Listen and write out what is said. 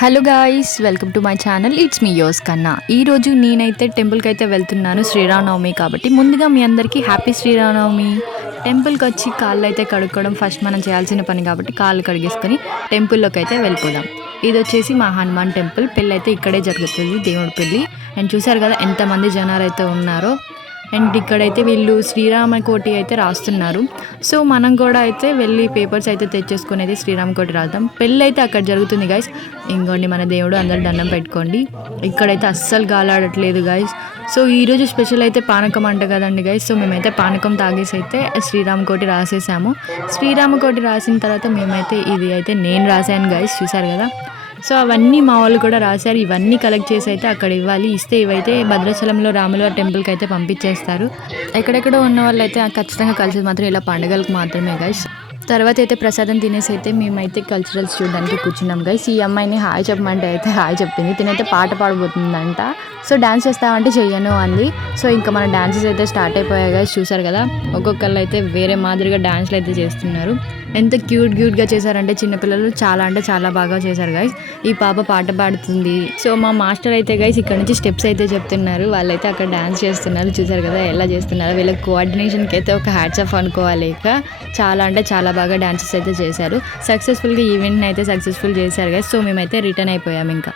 Hello guys, welcome to my channel. It's me Yos Kanna. ఈరోజు నేనైతే టెంపుల్కి అయితే వెళ్తున్నాను, శ్రీరామనవమి కాబట్టి. ముందుగా మీ అందరికీ హ్యాపీ శ్రీరామనవమి. టెంపుల్కి వచ్చి కాళ్ళు అయితే కడుక్కోవడం ఫస్ట్ మనం చేయాల్సిన పని కాబట్టి కాళ్ళు కడిగేసుకొని టెంపుల్లోకి అయితే వెళ్ళిపోదాం. ఇది వచ్చేసి మా హనుమాన్ టెంపుల్. పెళ్ళి అయితే ఇక్కడే జరుగుతుంది, దేవుడి పెళ్ళి. అండ్ చూసారు కదా ఎంతమంది జనాలు అయితే ఉన్నారో. అండ్ ఇక్కడైతే వీళ్ళు శ్రీరామ కోటి అయితే రాస్తున్నారు. సో మనం కూడా అయితే వెళ్ళి పేపర్స్ అయితే తెచ్చేసుకొని అయితే శ్రీరామ కోటి రాద్దాం. పెళ్ళి అయితే అక్కడ జరుగుతుంది గైస్. ఇంకోండి మన దేవుడు, అందరు దండం పెట్టుకోండి. ఇక్కడైతే అస్సలు గాలాడట్లేదు గైస్. సో ఈరోజు స్పెషల్ అయితే పానకం అంట కదండి గైస్. సో మేమైతే పానకం తాగేసి అయితే శ్రీరామ కోటి రాసేసాము. శ్రీరామ కోటి రాసిన తర్వాత మేమైతే ఇది అయితే నేను రాశాను గైస్, చూసారు కదా. సో అవన్నీ మా వాళ్ళు కూడా రాశారు. ఇవన్నీ కలెక్ట్ చేసి అయితే అక్కడ ఇవ్వాలి. ఇస్తే ఇవైతే భద్రాచలంలో రాములవారి టెంపుల్కి అయితే పంపించేస్తారు. ఎక్కడెక్కడో ఉన్న వాళ్ళు అయితే ఖచ్చితంగా కలిసేది మాత్రం ఇలా పండుగలకు మాత్రమే గైస్. తర్వాత అయితే ప్రసాదం తినేసి అయితే మేమైతే కల్చరల్స్ చూడడానికి కూర్చున్నాం గైస్. ఈ అమ్మాయిని హాయ్ చెప్పమంటే అయితే హాయ్ చెప్పింది. తినైతే పాట పాడబోతుందంట. సో డాన్స్ చేస్తామంటే చెయ్యను అంది. సో ఇంకా మన డాన్సెస్ అయితే స్టార్ట్ అయిపోయాయి గైస్. చూసారు కదా, ఒక్కొక్కళ్ళు అయితే వేరే మాదిరిగా డాన్స్లు అయితే చేస్తున్నారు. ఎంత క్యూట్గా చేశారంటే చిన్నపిల్లలు చాలా అంటే చాలా బాగా చేశారు గైస్. ఈ పాప పాట పాడుతుంది. సో మా మాస్టర్ అయితే గైస్ ఇక్కడ నుంచి స్టెప్స్ అయితే చెప్తున్నారు. వాళ్ళైతే అక్కడ డాన్స్ చేస్తున్నారు. చూసారు కదా ఎలా చేస్తున్నారు. వీళ్ళకి కోఆర్డినేషన్కి అయితే ఒక హ్యాట్స్ ఆఫ్ అనుకోవాలి. చాలా అంటే చాలా బాగా డాన్సెస్ అయితే చేశారు. సక్సెస్ఫుల్గా ఈవెంట్ని అయితే సక్సెస్ఫుల్ చేశారు గైస్. సో మేమైతే రిటర్న్ అయిపోయాము ఇంకా.